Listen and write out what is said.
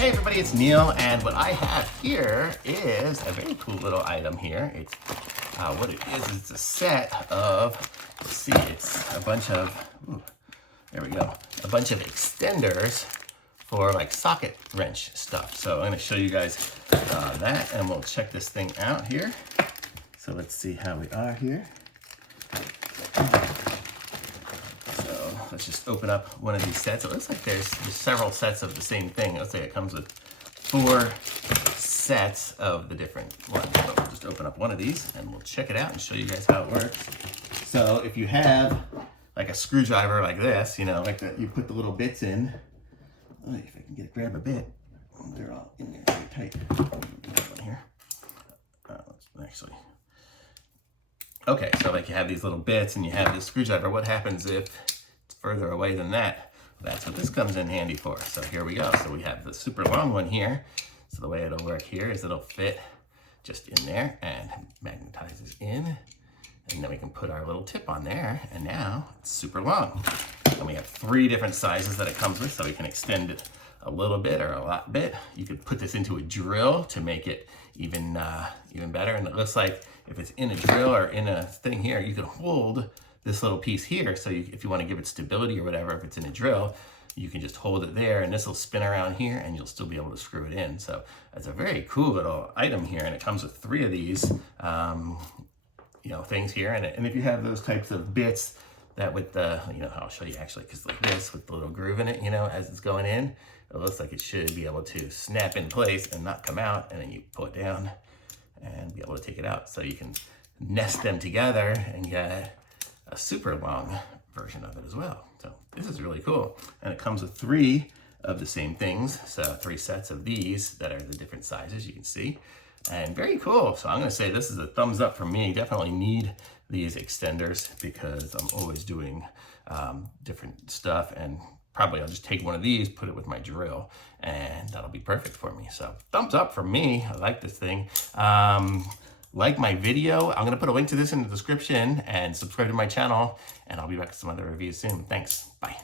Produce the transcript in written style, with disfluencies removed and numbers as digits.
Hey everybody, it's Neil, and what I have here is a very cool little item here. It's what it is it's a set of, let's see, it's a bunch of, there we go, a bunch of extenders for like socket wrench stuff. So I'm going to show you guys that, and we'll check this thing out here. So let's see how we are here. So let's just open up one of these sets. It looks like there's several sets of the same thing. Let's say it comes with 4 sets of the different ones. So we'll just open up one of these and we'll check it out and show you guys how it works. So if you have like a screwdriver like this, you know, like that, you put the little bits in. Oh, if I can grab a bit, they're all in there very tight. One here. Let's actually. Okay, so like you have these little bits and you have this screwdriver. What happens if it's further away than that? That's what this comes in handy for. So here we go. So we have the super long one here. So the way it'll work here is it'll fit just in there and magnetizes in. And then we can put our little tip on there, and now it's super long. And we have 3 different sizes that it comes with, so we can extend it a little bit or a lot bit. You could put this into a drill to make it even better. And it looks like if it's in a drill or in a thing here, you can hold this little piece here. So if you want to give it stability or whatever, if it's in a drill, you can just hold it there and this will spin around here and you'll still be able to screw it in. So it's a very cool little item here, and it comes with 3 of these things here. And if you have those types of bits that with the, I'll show you actually, because like this with the little groove in it, as it's going in, it looks like it should be able to snap in place and not come out, and then you pull it down and be able to take it out. So you can nest them together and get a super long version of it as well. So this is really cool. And it comes with 3 of the same things. So 3 sets of these that are the different sizes, you can see. And very cool. So I'm going to say this is a thumbs up for me. Definitely need these extenders because I'm always doing different stuff, and probably I'll just take one of these, put it with my drill, and that'll be perfect for me. So thumbs up for me. I like this thing. Like my video. I'm going to put a link to this in the description, and subscribe to my channel, and I'll be back with some other reviews soon. Thanks. Bye.